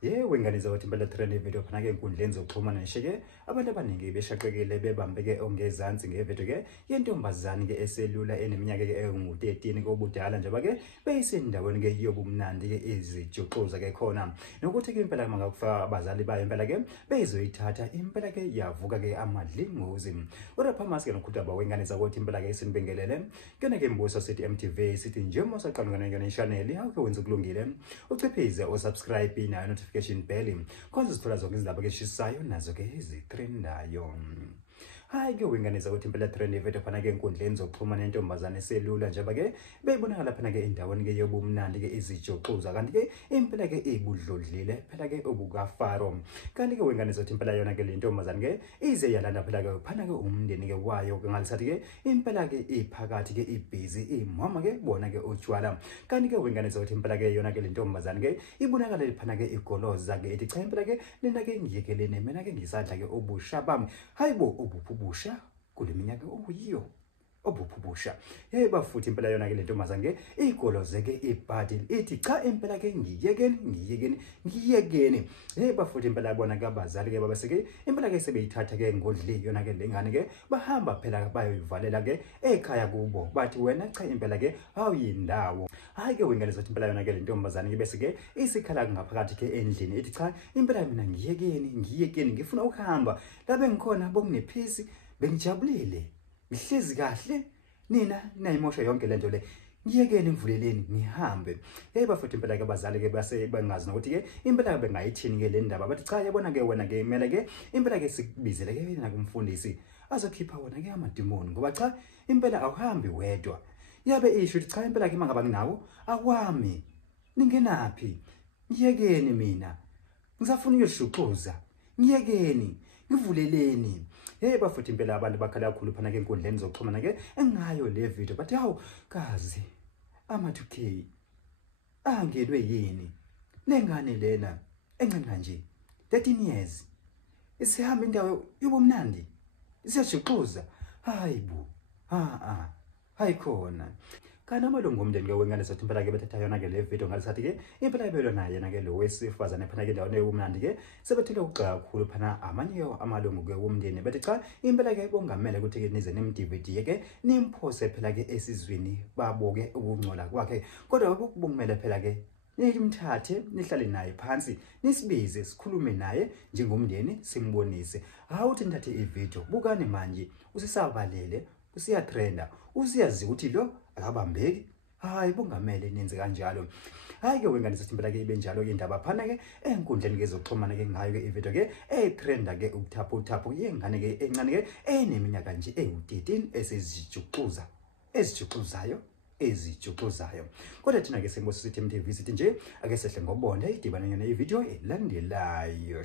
Wengane zawothi impela trend video phana ke enkundleni zokuxhumana nisheke abantu abaningi beshaqekile bebambeke ongezansi ngevideo ke yentombazane ke eselula eneminyaka ke engu13 kobudala njengoba ke beyisendaweni ke yobumnandi ke izijuxuza ke khona nokuthi ke impela mangakufa abazali bayo impela ke beyizoyithatha impela ke yavuka ke amadlingozi urapha maske nokuthi wengane zawothi impela ke sinibingelele kena ke imbuso sithi MTV sithi nje mosaqalungana ngene channel yakho wenza kulungile uciphize usubscribe na notification bell konke sithola zonke izindaba ke shishayo nazo ke ezitrendayo. Hayi ke wengane zawothi impela trend video phana ke enkundleni zokuxhumana nentombazane selula njengoba ke beyibonakala phana ke endaweni ke yobumnandi ke izijuxuza kanti ke impela ke ibudlodlile phela ke obukafaro kanti ke wengane zawothi impela yona ke lentombazane ke ize yalanda phela ke phana ke umndeni ke wayo ngalisathi ke impela ke iphakathi ke ibhizi imama ke bona ke utshwala kanti ke wengane zawothi impela ke yona ke lentombazane ke ibonakala phana ke igoloza ke ethi cha impela ke lena ke ngiyekelene mina ke ngisadla ke obusha bami hayibo ubusha kule minyaka okuyiyo obuphubusha bafuthi impela yona ke lentombazane ke igoloze ke ibhadi ithi cha impela ke ngiyekeni bafuthi impela bona ke abazali ke babaseke impela ke sebeyithatha ke ngodli yona ke lengane ke bahamba phela bayoyivalela ke ekhaya kubo bathi wena cha impela ke awuyindawo. Hayi ke wengane zathi impela yona ke lentombazane ke bese ke isikhala ngaphakathi ke endlini ithi cha impela mina ngiyekeni ngifuna ukuhamba labe ngikhona bokunephisi bengijabulile ngihlezi kahle nina nayimosha yonke lento le ngiyekeni ngivuleleni ngihambe. Bafuthi impela ke abazali ke base bangazi nokuthi ke impela bengayithini ke le ndaba bathi cha yabona ke wena ke imele ke impela ke sikubizele ke yena kumfundisi azokhipha wona ke amadimoni ngoba cha impela awuhambi wedwa yabe isho cha impela ke mangaba nginawo akwami ningenapi ngiyekeni mina ngisafuna uyoshukuza ngiyekeni ngivuleleni. Bafuthi impela abantu bakhala kakhulu phana ke enkundleni zokuxhumana ke engayo le video bathi hawu kazi ama2K angelwe yini lengane lena encenga nje 13 years isihamba indawo yobumnandi isiyashukuza hayibo hayikhona kana amalungu omndeni ke wengane zathi impela ke bethatha yona ke le video ngalisathi ke impela ibelo naye yena ke lo wesifazane phana ke endaweni yobumnandi ke sebethele uqala kakhulu phana amanye amalungu ke womndeni bethi cha impela ke bongamele ukuthi ke nize nimDVD ke nimphose phela ke esizweni baboke ukungcola kwakhe kodwa ukubungumele phela ke nimthathe nihlale naye phansi nisibize sikhulume naye njengomndeni simbonise awuthi nithathe ivideo bukani manje usisabalele usiyatrenda usiyazi ukuthi lo akabambeki hayi bongamele nenze kanjalo. Hayi ke wengane zathi impela ke ibe njalo ke indaba phana ke enkundleni ke zokuxhumana ke ngayo ke ivideo ke etrenda ke ukuthapho yengane ke encane ke eneminyaka nje ewu13 ezijuxuzayo kodwa thina ke sembo sithi MTV sithi nje ake sehle ngobonda idibana yona ivideo elandelayo.